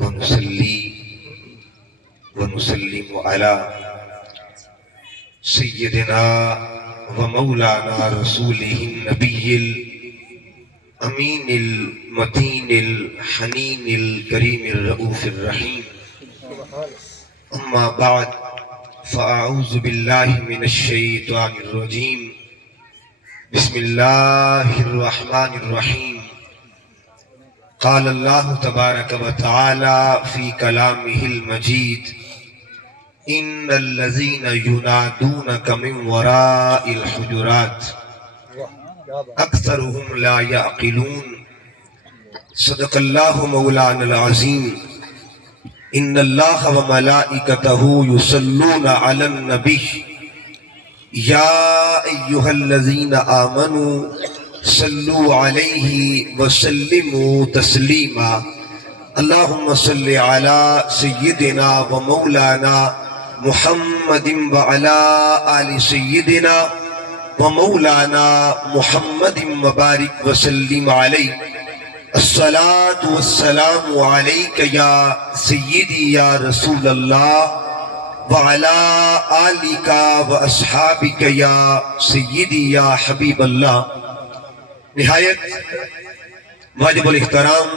ونصلي ونسلم على سيدنا ومولانا رسوله النبي الأمين المتين الحنين الكريم الرؤوف الرحيم. أما بعد فأعوذ بالله من الشيطان الرجيم. بسم الله الرحمن الرحيم. قال الله تبارك وتعالى في كلامه المجيد: إن الذين ينادونك من وراء الحجرات أكثرهم لا يعقلون. صدق الله مولانا العظيم. إن الله وملائكته يصلون على النبي يا أيها الذين آمنوا صلوا عليه وسلموا تسليما. اللهم صل على سيدنا ومولانا محمد وعلى آل سيدنا ومولانا محمد وبارك وسلم عليه. الصلاة والسلام عليك يا سيدي يا رسول الله وعلى آلك وأصحابك يا سيدي يا حبيب الله. نہایت واجب الاحترام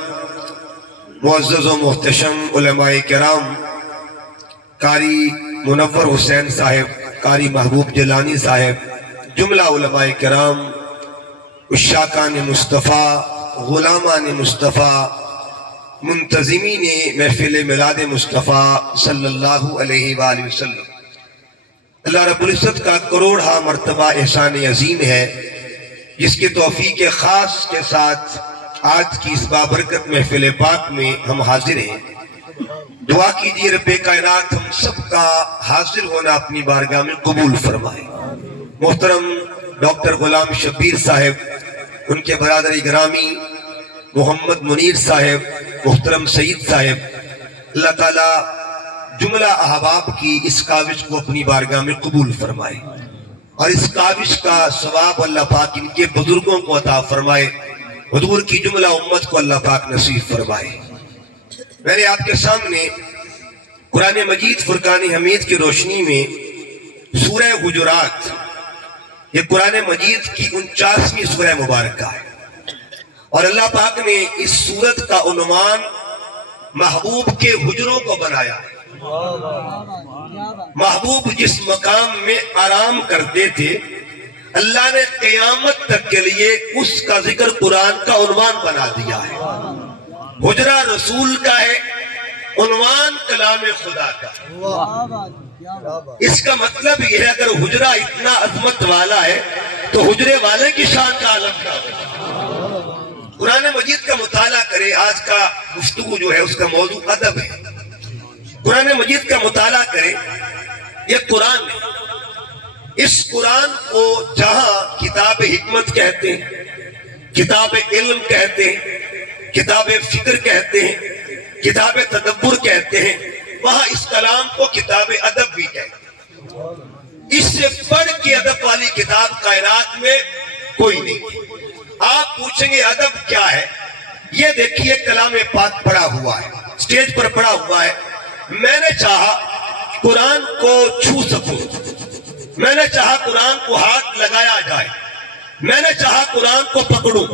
معزز و محتشم علماء کرام، قاری منور حسین صاحب، قاری محبوب جیلانی صاحب، جملہ علماء کرام، عشاقان مصطفیٰ، غلامان مصطفیٰ، منتظمین محفل میلاد مصطفیٰ صلی اللہ علیہ وآلہ وسلم، اللہ رب العزت کا کروڑہا مرتبہ احسان عظیم ہے جس کے توفیق خاص کے ساتھ آج کی اس بابرکت محفل پاک میں ہم حاضر ہیں. دعا کیجئے رب کائنات ہم سب کا حاضر ہونا اپنی بارگاہ میں قبول فرمائے. محترم ڈاکٹر غلام شبیر صاحب، ان کے برادر گرامی محمد منیر صاحب، محترم سعید صاحب، اللہ تعالیٰ جملہ احباب کی اس کاوش کو اپنی بارگاہ میں قبول فرمائے اور اس کاوش کا ثواب اللہ پاک ان کے بزرگوں کو عطا فرمائے، حضور کی جملہ امت کو اللہ پاک نصیب فرمائے. میں نے آپ کے سامنے قرآن مجید فرقان حمید کی روشنی میں سورہ حجرات، یہ قرآن مجید کی 49ویں سورہ مبارکہ ہے، اور اللہ پاک نے اس سورت کا عنوان محبوب کے حجروں کو بنایا ہے. محبوب جس مقام میں آرام کرتے تھے، اللہ نے قیامت تک کے لیے اس کا ذکر قرآن کا عنوان بنا دیا ہے. حجرہ رسول کا ہے، عنوان کلام خدا کا. اس کا مطلب یہ ہے اگر حجرہ اتنا عظمت والا ہے تو حجرے والے کی شان کا عالم کیا ہوگا. قرآن مجید کا مطالعہ کرے. آج کا گفتگو جو ہے اس کا موضوع ادب ہے. قرآن مجید کا مطالعہ کریں. یہ قرآن ہے، اس قرآن کو جہاں کتاب حکمت کہتے ہیں، کتاب علم کہتے ہیں، کتاب فکر کہتے ہیں، کتاب تدبر کہتے ہیں، وہاں اس کلام کو کتاب ادب بھی کہتے ہیں. اس سے بڑھ کے ادب والی کتاب کائنات میں کوئی نہیں. آپ پوچھیں گے ادب کیا ہے؟ یہ دیکھیے کلام پاک پڑھا ہوا ہے، سٹیج پر پڑھا ہوا ہے. میں نے چاہا قرآن کو چھو سکوں، میں نے چاہا قرآن کو ہاتھ لگایا جائے، میں نے چاہا قرآن کو پکڑوں،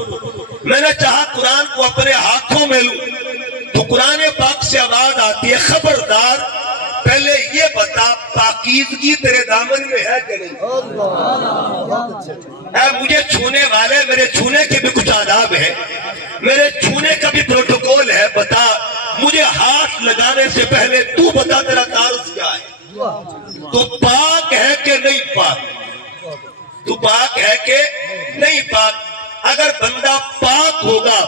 میں نے چاہا قرآن کو اپنے ہاتھوں میں لوں، تو قرآن پاک سے آواز آتی ہے خبردار پہلے یہ بتا پاکیزگی تیرے دامن میں ہے کہ نہیں. اے مجھے چھونے والے، میرے چھونے کے بھی کچھ آداب ہے، میرے چھونے کا بھی پروٹوکول ہے. بتا مجھے ہاتھ لگانے سے پہلے تو بتا تیرا تعارف کیا ہے. تو پاک ہے کہ نہیں پاک؟ تو پاک ہے کہ نہیں پاک؟ اگر بندہ پاک ہوگا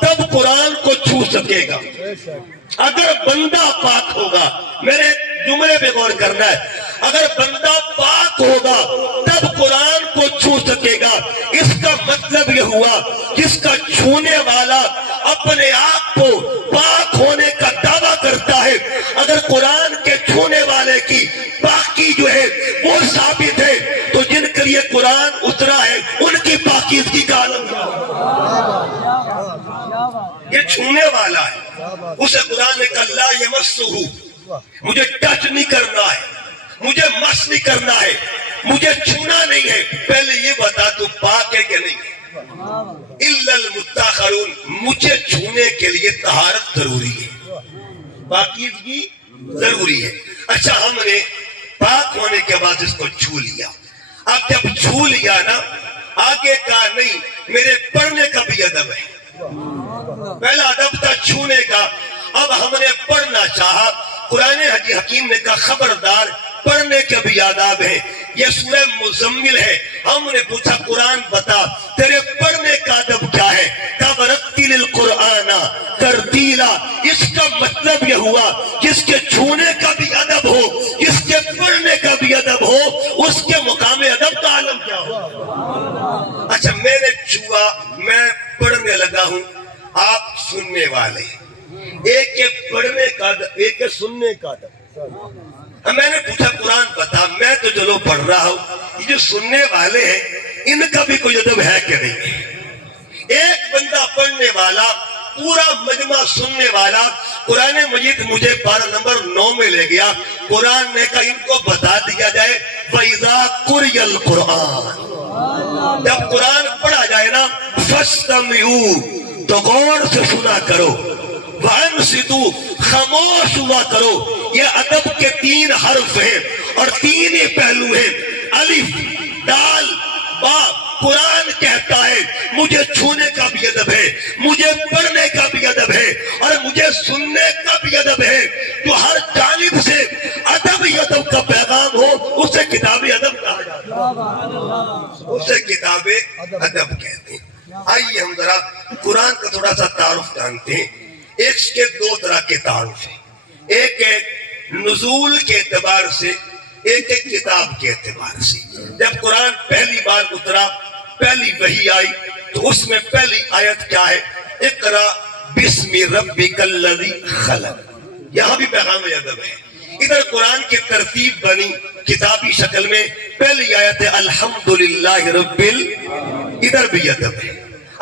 تب قرآن کو چھو سکے گا. اگر بندہ پاک ہوگا، میرے جملے پہ غور کرنا ہے، اگر بندہ پاک ہوگا تب قرآن کو چھو سکے گا. اس کا مطلب یہ ہوا جس کا چھونے والا اپنے آپ کو پاک ہونے کا دعویٰ کرتا ہے، اگر قرآن کے چھونے والے کی پاکی جو ہے وہ ثابت ہے تو جن کے لیے قرآن اترا ہے ان کی پاکیزگی کا عالم. یہ چھونے والا ہے. اسے قرآن نے کہا لا یمسہ، مجھے ٹچ نہیں کرنا ہے، مجھے مس نہیں کرنا ہے، مجھے چھونا نہیں ہے۔ پہلے یہ بتا تو پاک ہے کہ نہیں ہے؟ الا المطہرون، مجھے چھونے کے لیے طہارت ضروری ہے، پاکیزگی ضروری ہے۔ اچھا ہم نے پاک ہونے کے بعد اس کو چھو لیا، اب جب چھو لیا نا آگے کا نہیں، میرے پڑھنے کا بھی ادب ہے۔ پہلا ادب تھا چھونے کا، اب ہم نے پڑھنا چاہا، قرآن حکیم نے کہا خبردار پڑھنے کے بھی آداب ہیں۔ یہ سورہ مزمل ہے، ہم نے پوچھا قرآن بتا تیرے پڑھنے کا ادب کیا ہے؟ کہا ورتل القرآن ترتیلا، اس کا مطلب یہ ہوا جس کے چھونے کا بھی ادب ہو، جس کے پڑھنے کا بھی ادب ہو، اس کے مقام ادب کا عالم کیا ہو۔ اچھا میں نے چھوا، میں پڑھنے لگا ہوں، آپ سننے والے، ایک کے پڑھنے کا ادب، ایک کے سننے کا ادب۔ میں نے پوچھا قرآن بتا، میں تو چلو پڑھ رہا ہوں، یہ جو سننے والے ہیں ان کا بھی کوئی ادب ہے کہ نہیں؟ ایک بندہ پڑھنے والا، پورا مجمع سننے والا، قرآن مجید مجھے پارہ نمبر 9 میں لے گیا، قرآن نے کہا ان کو بتا دیا جائے وَإِذَا قُرِئَ الْقُرْآنُ، جب قرآن پڑھا جائے نا فَاسْتَمِعُوا، تو غور سے سنا کرو، وَأَنصِتُوا، خاموش ہوا کرو۔ یہ ادب کے 3 حرف ہیں اور 3 ہی پہلو ہیں، الف دال با۔ قرآن کہتا ہے مجھے چھونے کا بھی ادب ہے، مجھے پڑھنے کا بھی ادب ہے، اور مجھے سننے کا بھی ادب ہے۔ جو ہر جانب سے ادب ہی ادب کا پیغام ہو اسے کتاب ادب کہا جاتا ہے، اسے کتاب ادب کہتے ہیں۔ آئیے ہم ذرا قرآن کا تھوڑا سا تعارف جانتے ہیں۔ ایک کے 2 طرح کے تعارف ہیں، ایک ہے نزول کے اعتبار سے، ایک ہے کتاب کے اعتبار سے۔ جب قرآن پہلی بار اترا، پہلی وحی آئی، تو اس میں پہلی آیت کیا ہے؟ اقرا بسم ربک الذی خلق، یہاں بھی پیغام ادب ہے۔ ادھر قرآن کی ترتیب بنی کتابی شکل میں، پہلی آیت ہے الحمدللہ رب ادھر بھی ادب ہے۔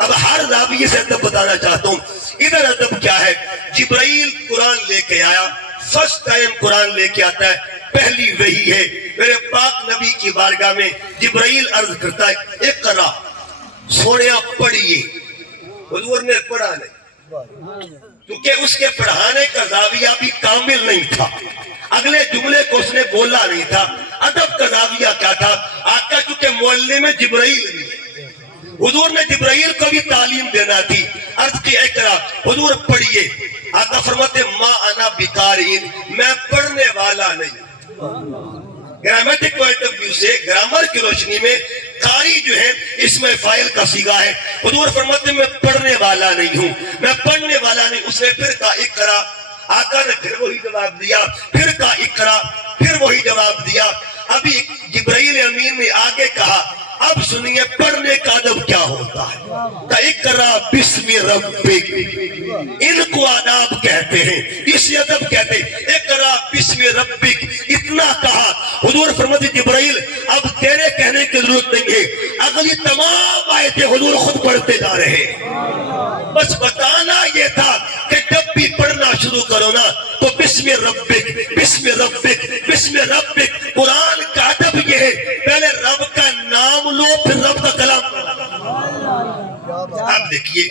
اب ہر زاویے سے ادب بتانا چاہتا ہوں۔ ادھر ادب کیا ہے؟ جبرائیل قرآن لے کے آیا، فرسٹ ٹائم قرآن لے کے آتا ہے، پہلی وحی ہے۔ میرے پاک نبی کی بارگاہ میں جبرائیل عرض کرتا ہے اقرا، سوڑیا پڑھیے۔ حضور نے پڑھا نہیں، کیونکہ اس کے پڑھانے کا زاویہ بھی کامل نہیں تھا، اگلے جملے کو اس نے بولا نہیں تھا۔ ادب کا زاویہ کیا تھا؟ آقا چونکہ معلم جبرائیل بھی ہے، حضور نے جبرائیل کو بھی تعلیم دینا تھی، عرض کی اقرا، حضور پڑھیے۔ آقا فرماتے ما انا بقارئ، میں پڑھنے والا نہیں۔ گرامیٹک پوائنٹ آف ویو سے، گرامر کی روشنی میں قاری جو ہے اس میں فاعل کا صیغہ ہے۔ حضور فرماتے میں پڑھنے والا نہیں ہوں، میں پڑھنے والا نہیں۔ اس نے پھر کہا اقرا، آقا نے پھر وہی جواب دیا، پھر کہا اقرا، پھر وہی جواب دیا۔ ابھی جبرائیل امین نے آگے کہا، اب سنیے پڑھنے کا ادب کیا ہوتا ہے۔ کہ اقرا بسم ربک، ان کو آداب کہتے ہیں، اس ادب کہتے ہیں۔ اقرا بسم ربک، اتنا کہا۔ حضور فرماتے جبرائیل اب تیرے کہنے کی ضرورت نہیں ہے، اگلی تمام آیتیں حضور خود پڑھتے جا رہے ہیں۔ بس بتانا یہ تھا کہ جب بھی پڑھنا شروع کرو نا تو بسم ربک، بسم ربک، بسم ربک۔ قرآن کا ادب یہ ہے، پہلے رب کا نام لو پھر رب کا کلام۔ اب دیکھیے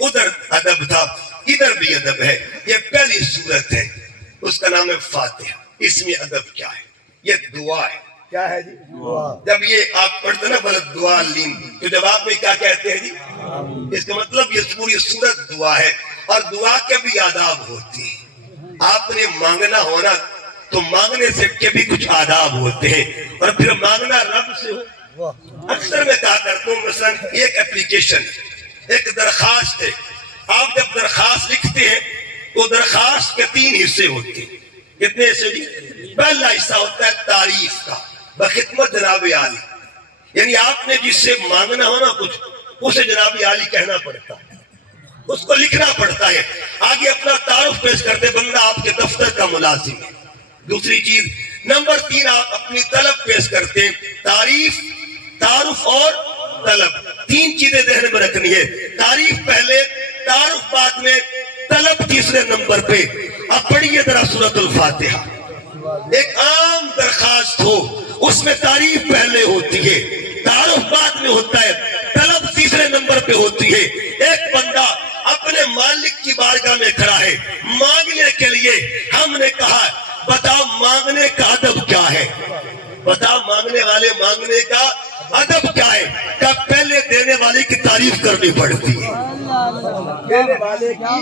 ادھر ادب تھا، ادھر بھی ادب ہے۔ یہ پہلی سورت ہے، اس کا نام ہے فاتحہ۔ اس میں ادب کیا ہے؟ یہ دعا ہے۔ کیا ہے جی؟ جب یہ آپ پڑھتے نا بلد دعا لین، تو جواب میں کیا کہتے ہیں جی؟ اس کا مطلب یہ پوری سورت دعا ہے، اور دعا کے بھی آداب ہوتے ہیں۔ آپ نے مانگنا ہونا تو مانگنے سے کے بھی کچھ آداب ہوتے ہیں، اور پھر مانگنا رب سے ہو۔ اکثر میں کہا کرتا ہوں، مثلا ایک اپلیکیشن، ایک درخواست ہے، آپ جب درخواست لکھتے ہیں تو درخواست کے 3 حصے ہوتے ہیں۔ کتنے حصے جی؟ پہلا حصہ ہوتا ہے تعریف کا، بخدمت جناب عالی، یعنی آپ نے جس سے مانگنا ہو نا کچھ، اسے جناب عالی کہنا پڑتا ہے، اس کو لکھنا پڑتا ہے، آگے اپنا تعارف پیش کرتے، بندہ آپ کے دفتر کا ملازم ہے۔ دوسری چیز، نمبر 3 آپ اپنی طلب پیش کرتے ہیں، تعریف، تعارف اور طلب، 3 چیزیں ذہن میں رکھنی ہے۔ تعریف پہلے، تعارف بعد میں، طلب تیسرے نمبر پہ. اب پڑھیے ذرا سورۃ الفاتحہ. ایک عام درخواست ہو اس میں تعریف پہلے ہوتی ہے، تعارف بعد میں ہوتا ہے، طلب تیسرے نمبر پہ ہوتی ہے. ایک بندہ اپنے مالک کی بارگاہ میں کھڑا ہے مانگنے کے لیے. ہم نے کہا بتا مانگنے کا ادب کیا ہے، بتا مانگنے والے مانگنے کا ادب کیا ہے. کہ پہلے دینے والے کی تعریف کرنی پڑتی ہے. دینے والے کی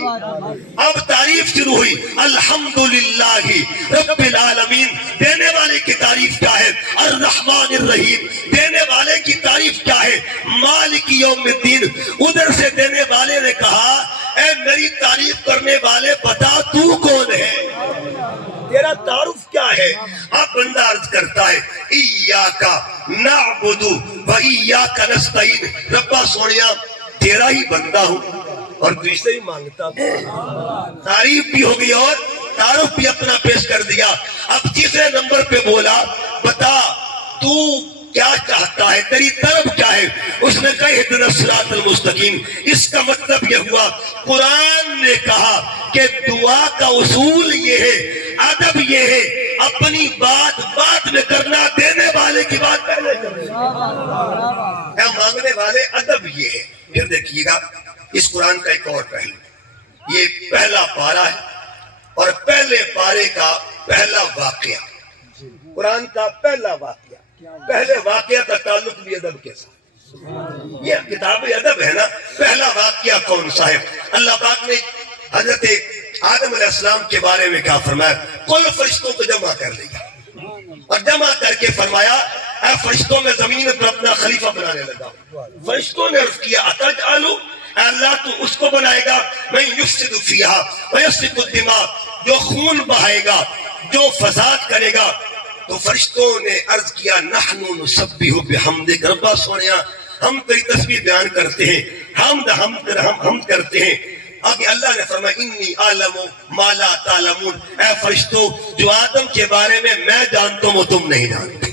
اب تعریف شروع ہوئی، الحمدللہ رب العالمین. دینے والے کی تعریف کیا ہے، الرحمن الرحیم. دینے والے کی تعریف کیا ہے، مالک یوم الدین. ادھر سے دینے والے نے کہا اے میری تعریف کرنے والے بتا تو کون ہے، تیرا تعارف کیا ہے. اب بندہ عرض کرتا ہے ایاک نعبد و ایاک نستعین. ربا سونیا تیرا ہی بندہ ہوں اور تجھ سے ہی مانگتا ہوں. تعریف بھی ہو گئی اور تعارف بھی اپنا پیش کر دیا. اب تیسرے نمبر پہ بولا بتا تو کیا چاہتا ہے، تیری طلب کیا ہے. اس نے کہا اہدنا الصراط المستقیم. اس کا مطلب یہ ہوا قرآن نے کہا کہ دعا کا اصول یہ ہے، ادب یہ ہے، اپنی بات بات میں کرنا، دینے والے کی بات پہلے کرنا. مانگنے والے ادب یہ ہے. پھر دیکھیے گا اس قرآن کا ایک اور پہلو. یہ پہلا پارہ ہے اور پہلے پارے کا پہلا واقعہ، قرآن کا پہلا واقعہ. پہلے واقعہ کا تعلق بھی ادب کے ساتھ. یہ کتاب ادب ہے نا. پہلا واقعہ کون سا ہے؟ اللہ پاک نے حضرت آدم علیہ السلام کے بارے میں کیا فرمایا، کل فرشتوں کو جمع کر لیا اور جمع کر کے فرمایا اے فرشتوں میں زمین پر اپنا خلیفہ بنانے لگا. فرشتوں نے عرض کیا اتجعلوا، اے اللہ تو اس کو بنائے گا من یفسد فیہا ویسفک الدماء، جو خون بہائے گا، جو فساد کرے گا. تو فرشتوں نے عرض کیا نحن نسبح بحمدک. ربا سونیا ہم تیری تسبیح بیان کرتے ہیں، حمد کرتے ہیں. آگے اللہ نے فرمایا انی اعلم ما لا تعلمون. اے فرشتوں جو آدم کے بارے میں جانتا ہوں وہ تم نہیں جانتے.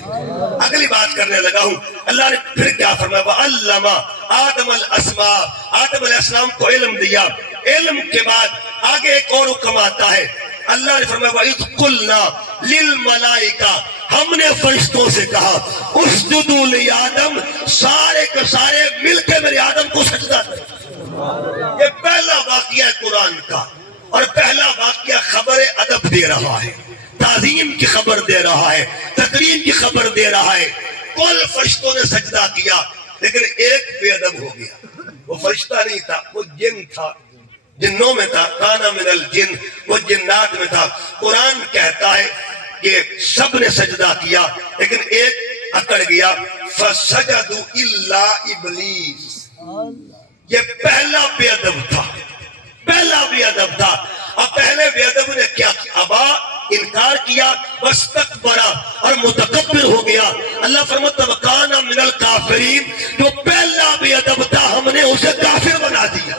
اگلی بات کرنے لگا ہوں. اللہ نے پھر کیا فرمایا وعلم آدم الاسماء. آدم علیہ السلام کو علم دیا. علم کے بعد آگے ایک اور حکم آتا ہے. اللہ نے فرمایا وَإِذْ قُلْنَا لِلْمَلَائِكَةِ، ہم نے فرشتوں سے کہا اسجدوا لِآدَمَ، سارے کے سارے مل کے میرے آدم کو سجدہ کریں. یہ پہلا واقعہ قرآن کا اور پہلا واقعہ خبر ادب دے رہا ہے، تعظیم کی خبر دے رہا ہے، تکریم کی خبر دے رہا ہے. کل فرشتوں نے سجدہ کیا لیکن ایک بے ادب ہو گیا. وہ فرشتہ نہیں تھا، وہ جن تھا، جنوں میں تھا. کانا من الجن، وہ جنات میں تھا. قرآن کہتا ہے کہ سب نے سجدہ کیا لیکن ایک اکڑ گیا. فسجدوا الا ابلیس. یہ پہلا بے ادب تھا، پہلا بے ادب تھا. اب پہلے بے ادب نے کیا کیا؟ ابا، انکار کیا، واستکبر اور متکبر ہو گیا. اللہ فرماتا ہے وکانا من الکافرین. جو پہلا بے ادب تھا ہم نے اسے کافر بنا دیا.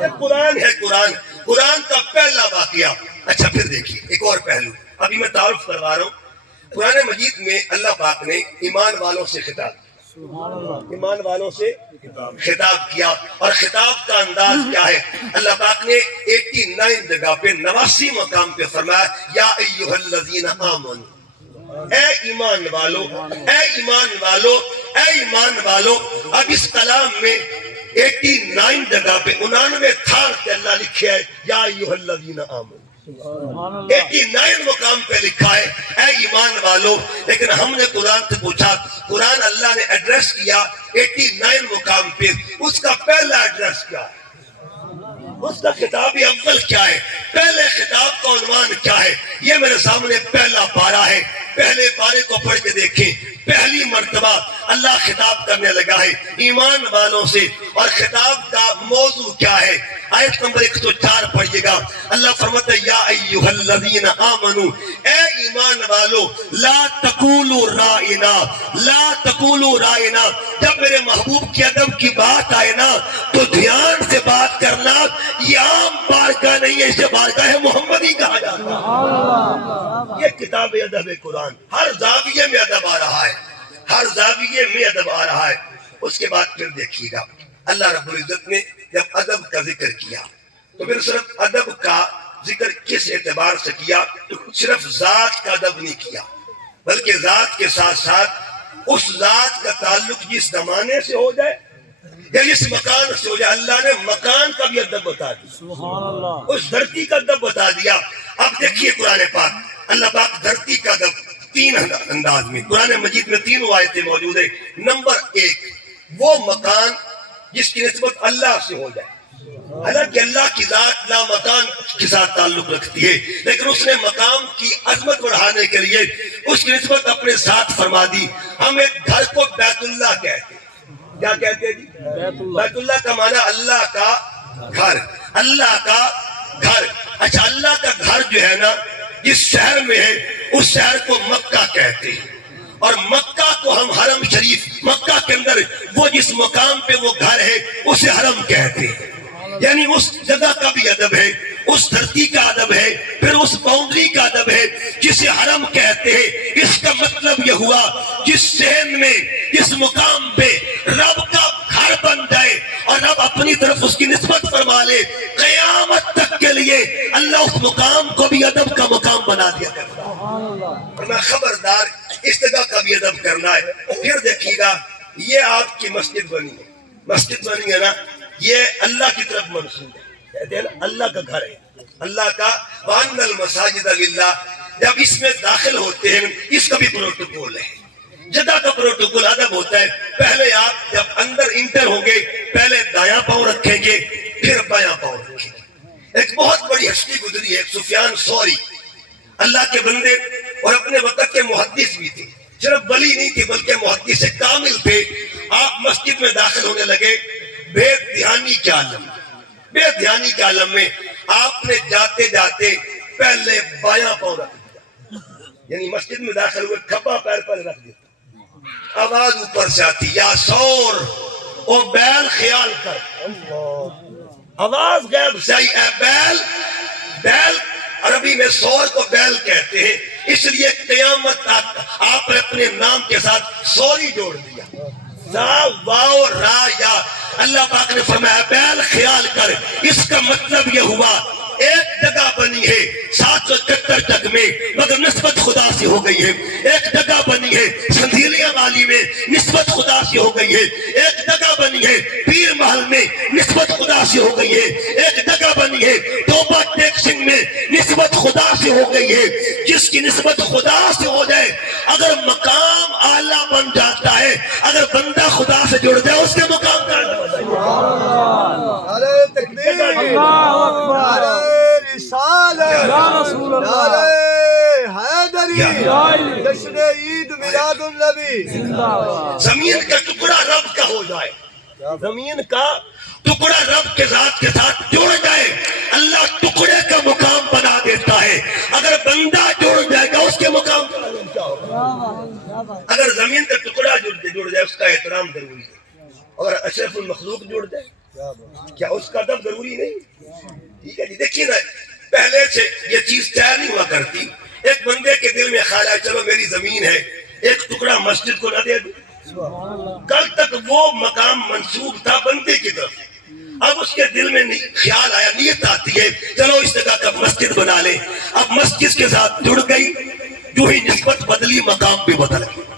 یہ قرآن ہے، قرآن کا پہلا واقعہ. اچھا پھر دیکھیے ایک اور پہلو. ابھی میں تعارف کروا رہا ہوں. قرآن مجید میں اللہ پاک نے ایمان والوں سے خطاب کیا، ایمان والوں سے خطاب کیا. اور خطاب کا انداز کیا ہے؟ اللہ پاک نے 89 جگہ پہ 89 مقام پہ فرمایا یا ایھا الذین آمنوا، اے ایمان والو، اے ایمان والو، اے ایمان والو. اب اس کلام میں 89 جگہ پہ 99 تھا کہ اللہ لکھے ہے یا ایھا الذین آمنوا. 89 مقام پہ لکھا ہے اے ایمان والو. لیکن ہم نے قرآن سے پوچھا، قرآن اللہ نے ایڈریس کیا 89 مقام پہ، اس کا پہلا ایڈریس کیا ہے؟ اس کا خطاب اول کیا ہے؟ پہلے خطاب کا عنوان کیا ہے؟ یہ میرے سامنے پہلا پارہ ہے. پہلے پارے کو پڑھ کے دیکھیں. پہلی مرتبہ اللہ خطاب کرنے لگا ہے ایمان والوں سے. اور خطاب کا موضوع کیا ہے؟ آیت نمبر 104 پڑھیے گا. اللہ فرماتا ہے یا ایھا الذین آمنوا، اے ایمان والو، لا تقولوا رائنا، لا تقولوا رائنا. جب میرے محبوب کی ادب کی بات آئے نا تو دھیان سے بات کرنا. یہ عام بارگاہ نہیں ہے، اسے بارگاہ محمد ہی کہا جاتا ہے. یہ کتاب ادب قرآن. ہر زاویے میں ادب آ رہا ہے، ہر زاویے میں ادب آ رہا ہے. اس کے بعد پھر دیکھیے گا اللہ رب العزت نے جب ادب کا ذکر کیا تو پھر صرف ادب کا ذکر کس اعتبار سے کیا؟ صرف ذات کا ادب نہیں کیا، بلکہ ذات کے ساتھ ساتھ اس ذات کا تعلق جس زمانے سے ہو جائے یا جس مکان سے ہو جائے۔ اللہ نے مکان کا بھی ادب بتا دیا، سبحان اللہ، اس دھرتی کا ادب بتا دیا۔ اب دیکھیے قرآن پاک، اللہ پاک دھرتی کا ادب تین انداز میں قرآن مجید میں تین آیتیں موجود ہیں۔ نمبر ایک، وہ مکان جس کی نسبت اللہ سے ہو جائے، حالانکہ اللہ کی ذات لا مکان کے ساتھ تعلق رکھتی ہے، لیکن اس نے مقام کی عظمت بڑھانے کے لیے اس کی نسبت اپنے ساتھ فرما دی۔ ہم ایک گھر کو بیت اللہ کہتے ہیں۔ کیا کہتے ہیں جی؟ بیت اللہ کا معنی اللہ کا گھر، اللہ کا گھر۔ اچھا، اللہ کا گھر جو ہے نا جس شہر میں ہے اس شہر کو مکہ کہتے ہیں، اور مکہ کو ہم حرم شریف، مکہ کے اندر وہ جس مقام پہ وہ گھر ہے اسے حرم کہتے ہیں۔ یعنی اس جگہ کا بھی ادب ہے، اس دھرتی کا ادب ہے، پھر اس باؤنڈری کا ادب ہے جسے حرم کہتے ہیں۔ اس کا مطلب یہ ہوا جس شہر میں، جس مقام پہ رب کا گھر بن جائے اور رب اپنی طرف اس کی نسبت فرما لے، قیامت تک کے لیے اللہ اس مقام کو بھی ادب کا مقام بنا دیا کرتا ہے۔ اور میں خبردار اس جگہ کا بھی ادب کرنا ہے۔ پھر دیکھیے گا، یہ آپ کی مسجد بنی ہے، مسجد بنی ہے نا، یہ اللہ کی طرف منسوب ہے، کہتے ہیں نا اللہ کا گھر ہے، اللہ کا وَأَنَّ الْمَسَاجِدَ لِلَّهِ۔ جب اس میں داخل ہوتے ہیں اس کا بھی پروٹوکول ہے، جگہ کا پروٹوکول ادب ہوتا ہے۔ پہلے آپ جب اندر انٹر ہوں گے پہلے دایاں پاؤں رکھیں گے، پھر بایاں پاؤں رکھیں گے۔ ایک بہت بڑی ہستی گزری ہے، سفیان ثوری، اللہ کے بندے اور اپنے وقت کے محدث بھی تھے، صرف ولی نہیں تھے بلکہ محدث کامل تھے۔ آپ مسجد میں داخل ہونے لگے، بے دھیانی کے عالم، بے دھیانی کے عالم میں آپ نے جاتے جاتے پہلے بایاں پاؤں رکھ دیا، یعنی مسجد میں داخل ہوئے کھبا پیر پر رکھ دیا۔ آواز اوپر سے آتی، یا سور او بیل خیال کر، آواز غیب سے آئی، اے بیل۔ بیل عربی میں سور کو بیل کہتے ہیں، اس لیے قیامت تک آپ نے اپنے نام کے ساتھ سوری جوڑ دیا، زا واو را یا۔ اللہ پاک نے فرمایا بیل خیال کر، اس کا مطلب یہ ہوا ایک جگہ بنی ہے 771 تک میں مگر نسبت خدا سے ہو گئی ہے، ایک جگہ بنی ہے سندھیلیاں والی میں نسبت خدا سے ہو گئی ہے، ایک جگہ بنی ہے پیر محل میں نسبت خدا سے ہو گئی ہے، ایک جگہ بنی ہے ٹوپا ٹیک سنگھ میں نسبت خدا سے ہو گئی ہے۔ جس کی نسبت خدا سے ہو جائے اگر مقام اعلیٰ بن جاتا ہے، اگر بندہ خدا سے جڑ جائے اس کے مقام کا نعرہ تکبیر، نعرہ رسالت، نعرہ حیدری، جشن عید میلاد النبی۔ زمین کا ٹکڑا رب کا ہو جائے، زمین کا ٹکڑا رب کے ذات کے ساتھ جڑ جائے، اللہ ٹکڑے کا مقام بنا دیتا ہے۔ اگر بندہ جڑ جائے گا اس کے مقام کا کیا ہوگا؟ اگر زمین کا ٹکڑا جڑ جائے اس کا احترام ضروری ہے، اگر اشرف المخلوق جڑ جائے کیا اس کا ادب ضروری نہیں؟ ٹھیک ہے جی، دیکھیے نا، پہلے سے یہ چیز طے نہیں ہوا کرتی۔ ایک بندے کے دل میں خیال ہے چلو میری زمین ہے، ایک ٹکڑا مسجد کو نہ دے دوں، کل تک وہ مقام منسوب تھا بندے کی طرف، اب اس کے دل میں خیال آیا، نیت آتی ہے چلو اس جگہ کا مسجد بنا لے۔ اب مسجد کے ساتھ جڑ گئی، جو ہی نسبت بدلی مقام بھی بدل گئی۔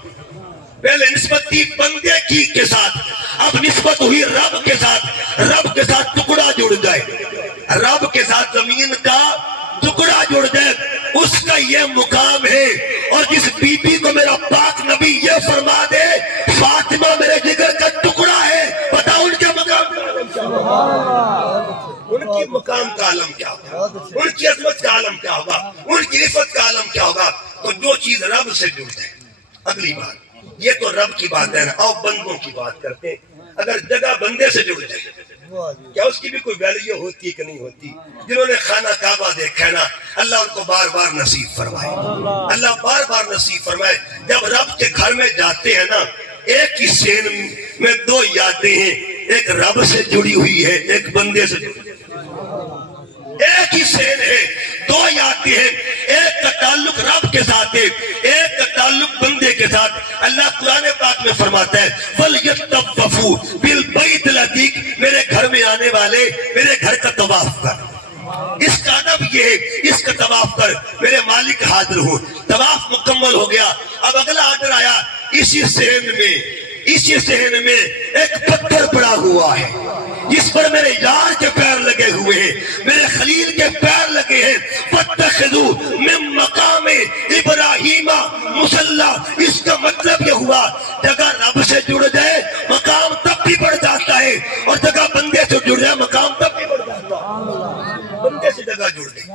پہلے نسبت تھی بندے کی کے ساتھ، اب نسبت ہوئی رب کے ساتھ، رب کے ساتھ ٹکڑا جڑ جائے، رب کے ساتھ زمین کا ٹکڑا جڑ جائے، اس کا یہ مقام ہے۔ اور جس بی بی کو میرا پاک نبی یہ فرما دے فاطمہ میرے جگر کا ٹکڑا ہے، بتاؤ ان کے مقام کا عالم کیا ہوگا؟ ان کی مقام کا عالم کیا ہوگا؟ ان کی عظمت کا عالم کیا ہوگا؟ ان کی رفت کا عالم کیا ہوگا؟ تو جو چیز رب سے جڑ جائے، اگلی بات یہ تو رب کی بات ہے نا، اور بندوں کی بات کرتے ہیں۔ اگر جگہ بندے سے جڑ جائے کیا اس کی بھی کوئی ویلیو ہوتی کہ نہیں ہوتی؟ جنہوں نے خانہ کعبہ دیکھا ہے نا، اللہ ان کو بار بار نصیب فرمائے، اللہ بار بار نصیب فرمائے۔ جب رب کے گھر میں جاتے ہیں نا، ایک ہی سین میں دو یادیں ہیں، ایک رب سے جڑی ہوئی ہے، ایک بندے سے جڑی ہوئی ہے، ایک ہی سین ہے، دو یادیں ہیں، ایک کا تعلق رب کے ساتھ ہے، ایک کا تعلق بندے کے ساتھ۔ اللہ قرآن پاک میں فرماتا ہے وَلْيَطَّوَّفُوا بِالْبَيْتِ الْعَتِيقِ، میرے گھر میں آنے والے میرے گھر کا طواف کر۔ یہ ہے اس کا طواف کر، میرے مالک حاضر ہوں۔ طواف مکمل ہو گیا، اب اگلا آرڈر آیا، اسی صحن میں ایک پتھر پڑا ہوا ہے جس پر میرے یار کے پیر لگے ہوئے ہیں، میرے خلیل کے پیر لگے ہیں۔ فَاتَّخِذُوا مِن مَقَامِ ابراہیم مصلی، اس کا مطلب یہ ہوا جگہ رب سے جڑ جائے مقام تب بھی بڑھ جاتا ہے، اور جگہ بندے سے جڑ جائے مقام تب بھی بڑھ جاتا ہے۔ بندے سے جگہ جڑ گئی،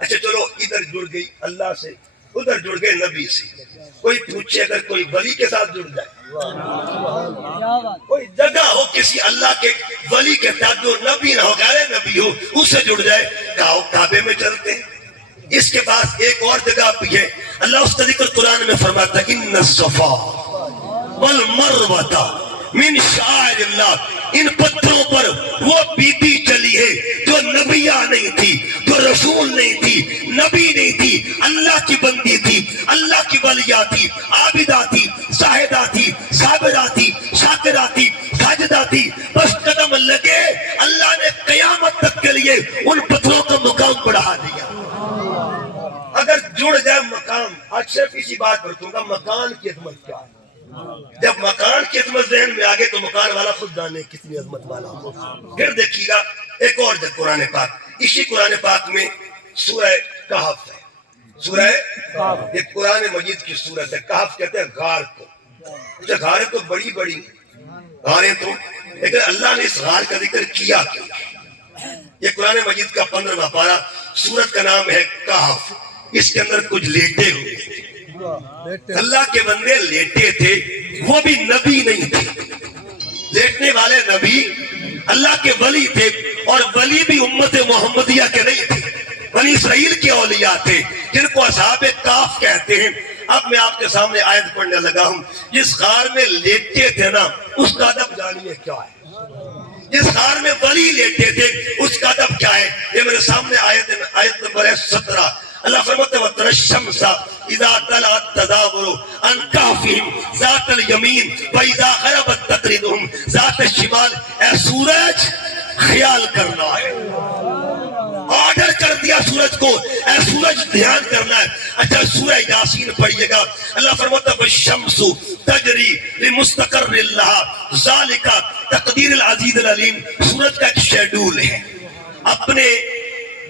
اچھا چلو ادھر جڑ گئی اللہ سے، ادھر جڑ گئے نبی سے۔ کوئی پوچھے اگر کوئی ولی کے ساتھ جڑ جائے، کوئی جگہ ہو کسی اللہ کے ولی کے ساتھ جو نبی نہ ہو، غیر نبی ہو، اس سے جڑ جائے، کعبے میں چلتے ہیں۔ اس کے بعد ایک اور جگہ بھی ہے، اللہ اس کا ذکر قرآن میں فرماتا ہے ان الصفا والمروہ من شعائر اللہ، ان پتھروں پر وہ بی بی چلی ہے جو نبیہ نہیں تھی، جو رسول نہیں تھی، نبی نہیں تھی، اللہ کی بندی تھی، اللہ کی ولیہ تھی، عابدہ تھی، زاہدہ تھی، صابرہ تھی، شاکرہ تھی، ساجدہ تھی۔ بس قدم لگے، اللہ نے قیامت تک کے لیے ان پتھروں کا مقام بڑھا دیا۔ اگر جڑ جائے مقام، آج صرف اسی بات پر کہوں گا، مکان کی عظمت کیا ہے۔ جب مکان کی عظمت ذہن میں آگے تو مکان والا خود جانے کتنی عظمت والا ہو۔ پھر دیکھیے گا ایک اور جب قرآن پاک، اسی قرآن پاک میں سورہ کہف ہے، سورہ یہ قرآن مجید کی سورت ہے۔ کہف کہتے ہیں غار کو، غاریں تو بڑی بڑی غاریں تو، لیکن اللہ نے اس غار کا ذکر کیا کیوں؟ یہ قرآن مجید کا 15واں پارہ، سورت کا نام ہے کہف۔ اس کے اندر کچھ لیٹے ہوئے تھے، اللہ کے بندے لیٹے تھے، وہ بھی نبی نہیں تھے۔ لیٹنے والے نبی اللہ کے ولی تھے، اور ولی بھی امت محمدیہ کے نہیں تھے، بنی اسرائیل کے اولیاء تھے جن کو اصحاب کہف کہتے ہیں۔ اب میں آپ کے سامنے آیت پڑھنے لگا ہوں، جس غار میں لیٹے تھے نا، اس کا ادب جانیے کیا ہے۔ جس غار میں ولی لیٹے تھے اس کا ادب کیا ہے، یہ میرے سامنے آیت نمبر ہے 17۔ اللہ فرماتا ہے وَتَرَى الشَّمْسَ إِذَا طَلَعَتْ تَزَاوَرُ عَنْ كَهْفِهِمْ ذَاتَ الْيَمِينِ وَإِذَا غَرَبَتْ تَقْرِضُهُمْ ذَاتَ الشِّمَالِ۔ اے سورج، خیال کرنا ہے، آرڈر کر دیا سورج کو، اے سورج دھیان کرنا ہے۔ اچھا سورہ یاسین پڑھیے گا، اللہ فرماتا ہے وَالشَّمْسُ تَجْرِي لِمُسْتَقَرٍّ لَهَا ذَلِكَ تَقْدِيرُ الْعَزِيزِ الْعَلِيمِ۔ سورج کا ایک شیڈول ہے، اپنے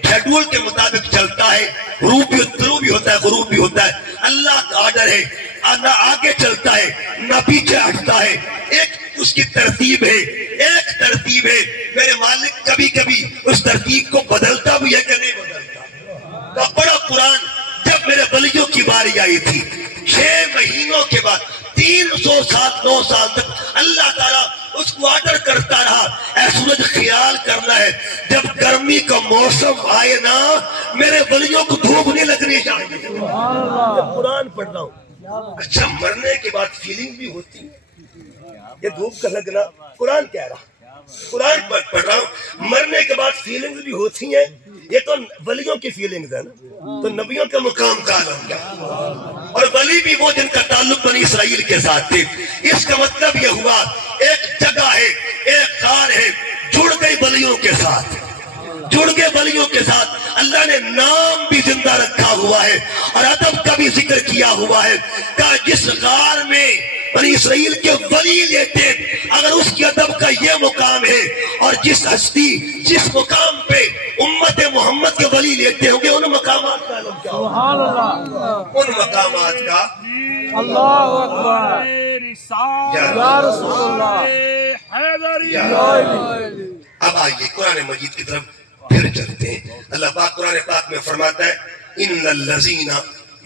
شیڈول کے مطابق چلتا ہے، طلوع بھی ہوتا ہے، غروب بھی ہوتا ہے۔ اللہ کا آرڈر ہے، نہ آگے چلتا ہے نہ پیچھے ہٹتا ہے، ایک اس کی ترتیب ہے، ایک ترتیب ہے۔ میرے مالک کبھی کبھی اس ترتیب کو بدلتا بھی ہے کہ نہیں بدلتا۔ بڑا قرآن جب میرے ولیوں کی باری آئی تھی، 6 مہینوں کے بعد 300 سال 9 سال تک اللہ تعالیٰ اس کو آرڈر کرتا رہا، اے سورج خیال کرنا ہے، جب گرمی کا موسم آئے نا، میرے ولیوں کو دھوپ نہیں لگنی چاہیے۔ جب قرآن پڑھ رہا ہوں، اچھا مرنے کے بعد فیلنگ بھی ہوتی ہے، یہ دھوپ کا لگنا قرآن کہہ رہا، قرآن پڑھ رہا ہوں، مرنے کے بعد فیلنگز بھی ہوتی ہیں، یہ تو ولیوں کی فیلنگز ہے نا، تو نبیوں کا مقام کا عالم کیا، اور ولی بھی وہ جن کا تعلق بنی اسرائیل کے ساتھ تھے۔ اس کا مطلب یہ ہوا ایک جگہ ہے، ایک غار ہے، جڑ گئی ولیوں کے ساتھ، جڑ گئے ولیوں کے ساتھ۔ اللہ نے نام بھی زندہ رکھا ہوا ہے اور ادب کا بھی ذکر کیا ہوا ہے کہ جس غار میں بنی اسرائیل کے ولی لیتے، اگر اس کی ادب کا یہ مقام ہے، اور جس ہستی جس مقام پہ امت محمد کے ولی لیتے ہوں گے، ان مقامات کا علم کیا ہوگا؟ ان مقامات کا اللہ اکبر یا رسول اللہ اب آئیے قرآن مجید کی طرف پھر چلتے ہیں۔ اللہ پاک قرآن پاک میں فرماتا ہے ان الذین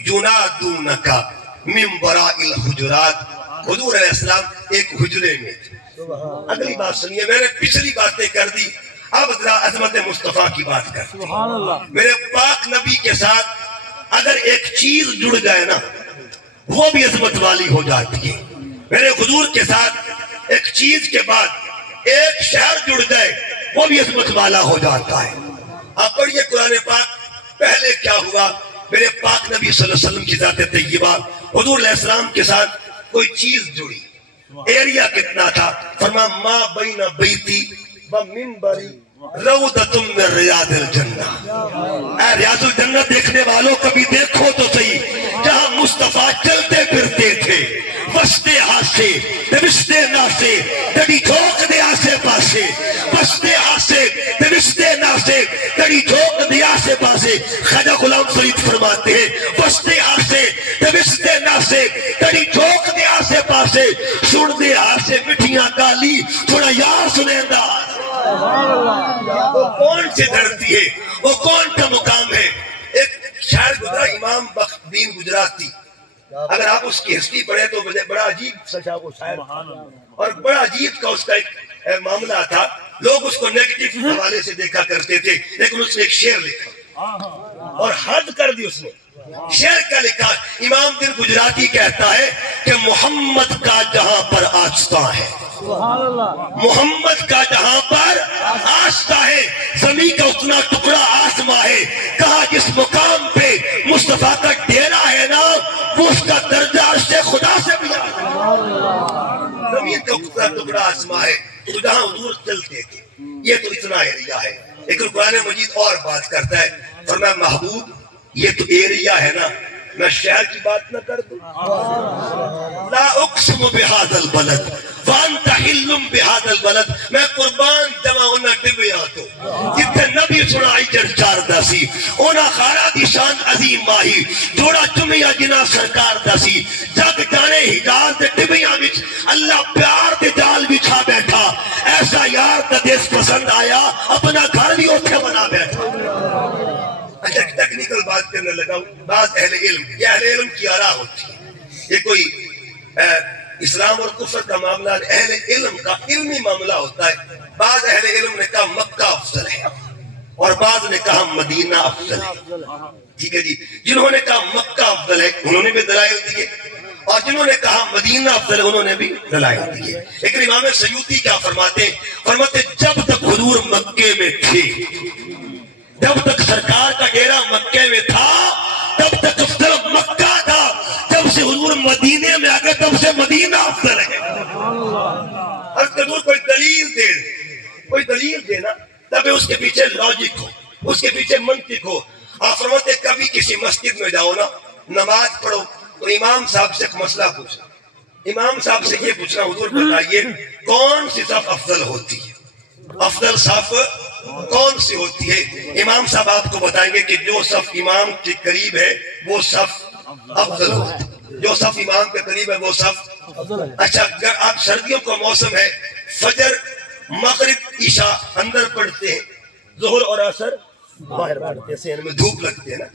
ینادونک من وراء الحجرات۔ حضور علیہ السلام ایک حجرے میں تھے۔ اگلی بات سنیے، میں نے پچھلی باتیں کر دی، اب ذرا عظمت مصطفیٰ کی بات کرتے ہیں۔ میرے پاک نبی کے ساتھ اگر ایک چیز جڑ جائے نا، وہ بھی عظمت والی ہو جاتی ہے۔ میرے حضور کے ساتھ ایک چیز کے بعد ایک شہر جڑ جائے، وہ بھی عظمت والا ہو جاتا ہے۔ آپ پڑھیے قرآن پاک، پہلے کیا ہوا؟ میرے پاک نبی صلی اللہ علیہ وسلم کی ذات طیبہ حضور علیہ السلام کے ساتھ کوئی چیز جڑی، ایریا کتنا تھا؟ فرمایا ما بین بیتی و منبری روضۃ من ریاض الجنہ. اے ریاض الجنہ دیکھنے والوں کبھی دیکھو تو صحیح جہاں مصطفیٰ چلتے پھرتے تھے وستے ہاسے وستے ناسے کڑی جھوک دے آسے پاسے وستے ہاسے وستے ناسے کڑی جھوک دے آسے پاسے. خواجہ غلام فرید فرماتے ہیں وستے ہاسے وستے ناسے کڑی جھوک دے آسے پاسے سن دے آسے مٹھیاں گالی تھوڑا یار سنیندہ. وہ کون سے دھرتی ہے, وہ کون کا مقام ہے. ایک شاعر گزرا امام بخت دین گجراتی, اگر آپ اس کی ہسٹری پڑھیں تو بڑا عجیب سچا وہ شاعر اور بڑا عجیب کا اس کا ایک معاملہ تھا. لوگ اس کو نیگیٹو حوالے سے دیکھا کرتے تھے, لیکن اس نے ایک شعر لکھا اور حد کر دی اس نے. شعر کا لکھا, امام دین گجراتی کہتا ہے کہ محمد کا جہاں پر آستہ ہے, محمد کا جہاں پر آستہ ہے, زمین کا اتنا ٹکڑا آسماں ہے. کہا جس مقام پہ مصطفیٰ کا ڈیرا ہے نا وہ اس کا درجہ عرش خدا سے بھی زیادہ. زمین کا اتنا ٹکڑا آسماں ہے تو جہاں حضور چلتے تھے یہ تو اتنا ایریا ہے. لیکن قرآن مجید اور بات کرتا ہے, فرمایا محبوب یہ تو ایریا ہے نا, میں شہر کی بات نہ کر دوں. لا اقسم بهذا البلد وانت حل بهذا البلد, میں قربان جمع ہونا ٹبیا تو جتنے نبی سنائی چار دسی اونا خارا دی شان عظیم ماہی جوڑا چمیا جنا سرکار دسی جگ جانے حجاز دے ٹبیا وچ اللہ پیار دے جال بچھا بیٹھا. ایسا یار دا دیس پسند آیا اپنا گھر بھی اوتھے بنا بیٹھا. اچھا ٹیکنیکل بات کرنے لگا. بعض اہل علم, یہ اہل علم کی آراء ہوتی ہے, یہ کوئی اسلام اور کفر کا معاملہ اہل علم کا علمی معاملہ ہوتا ہے. بعض اہل علم نے کہا مکہ افضل ہے اور بعض نے کہا مدینہ افضل ہے. ٹھیک ہے جی, جنہوں نے کہا مکہ افضل ہے انہوں نے بھی دلائل دیے اور جنہوں نے کہا مدینہ افضل ہے انہوں نے بھی دلائل دیے. لیکن امام سیوطی کیا فرماتے ہیں, فرماتے جب تک حضور مکے میں تھے, جب تک سرکار کا ڈیرا مکے میں تھا تب تک افضل مکہ تھا. جب سے حضور مدینے میں آ گئے تب سے مدینہ افضل ہے. اور حضور کوئی دلیل دے نا تب اس کے پیچھے لاجک ہو, اس کے پیچھے منطق ہو. آپ فرماتے کبھی کسی مسجد میں جاؤ نا, نماز پڑھو تو امام صاحب سے ایک مسئلہ پوچھنا, امام صاحب سے یہ پوچھنا حضور بتائیے کون سی صف افضل ہوتی ہے, افضل صف کون سی ہوتی ہے. امام صاحب آپ کو بتائیں گے کہ جو صف امام کے قریب ہے وہ صف افضل ہوتی ہے, جو صف امام کے قریب ہے وہ صف. اچھا اگر آپ سردیوں کا موسم ہے, فجر مغرب عشاء اندر پڑھتے ہیں, ظہر اور عصر باہر پڑھتے ہیں, ان میں دھوپ لگتی ہے نا,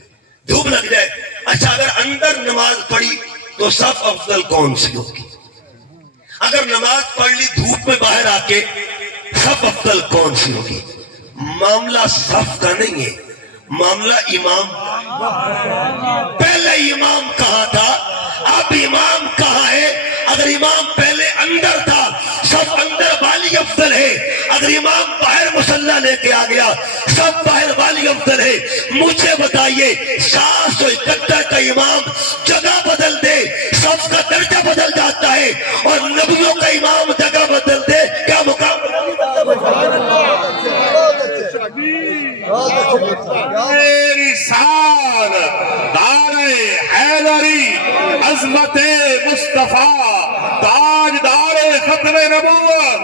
دھوپ لگ جائے. اچھا اگر اندر نماز پڑھی تو صف افضل کون سی ہوگی, اگر نماز پڑھ لی دھوپ میں باہر آ کے صف افضل کون سی ہوگی. معاملہ صف کا نہیں ہے, معاملہ امام. پہلے امام کہاں تھا, اب امام کہاں ہے. اگر امام پہلے اندر تھا سب اندر والی افضل ہے, اگر امام باہر مصلی لے کے آ گیا سب باہر والی افضل ہے. مجھے بتائیے 771 کا امام جگہ بدل دے سب کا درجہ بدل جاتا ہے, اور نبیوں کا امام جگہ بدل دے کیا مقام رسال دار حیدری عظمت مصطفیٰ تاجدار ختم نبوت,